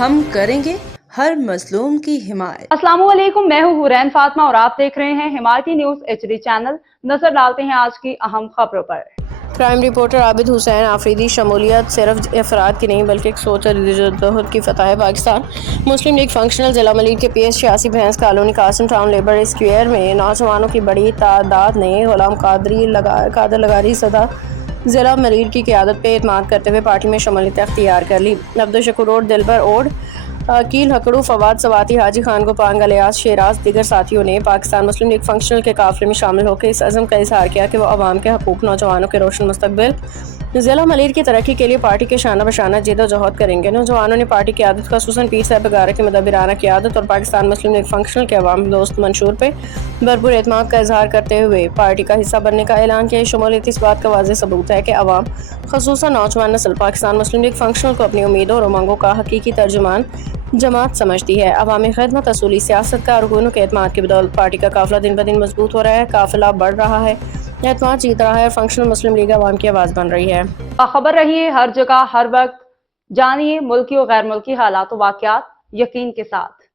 ہم کریں گے ہر مظلوم کی حمایت۔ السلام علیکم، میں ہوں حورین فاطمہ اور آپ دیکھ رہے ہیں حمایتی نیوز HD چینل۔ نظر ڈالتے ہیں آج کی اہم خبروں پر۔ کرائم رپورٹر عابد حسین آفریدی شمولیت صرف افراد کی نہیں بلکہ ایک سوچ اور جدوجہد کی فتح ہے۔ پاکستان مسلم لیگ فنکشنل ضلع ملیر کے PS 86 بھینس colony Qasim town labour square میں نوجوانوں کی بڑی تعداد نے غلام قادر لغاری صدر ضلع ملیر کی قیادت پہ اعتماد کرتے ہوئے پارٹی میں شمولیت اختیار کر لی۔ عبدالشکور اوڈ، دلبر اوڈ، عقیل ہکڑو، فواد سواتی، حاجی خان گوپانگ، الیاس شیراز دیگر ساتھیوں نے پاکستان مسلم لیگ فنکشنل کے قافلے میں شامل ہو کے اس عزم کا اظہار کیا کہ وہ عوام کے حقوق، نوجوانوں کے روشن مستقبل، ضلع ملیر کی ترقی کے لیے پارٹی کے شانہ بشانہ جد و جہد کریں گے۔ نوجوانوں نے پارٹی قیادت خصوصاً پیر صاحب بگارہ کی مدبرانہ قیادت اور پاکستان مسلم لیگ فنکشنل کے عوام دوست منشور پہ بھرپور اعتماد کا اظہار کرتے ہوئے پارٹی کا حصہ بننے کا اعلان کیا۔ شمولیت اس بات کا واضح ثبوت ہے کہ عوام خصوصاً نوجوان نسل پاکستان مسلم لیگ فنکشنل کو اپنی امیدوں اور امنگوں کا حقیقی ترجمان جماعت سمجھتی ہے۔ عوامی خدمت، اصولی سیاست کا رکونوں کے اعتماد کی بدولت پارٹی کا قافلہ دن بدن مضبوط ہو رہا ہے، قافلہ بڑھ رہا ہے، اعتماد جیت رہا ہے اور فنکشنل مسلم لیگ عوام کی آواز بن رہی ہے۔ باخبر رہیے ہر جگہ ہر وقت، جانیے ملکی و غیر ملکی حالات و واقعات یقین کے ساتھ۔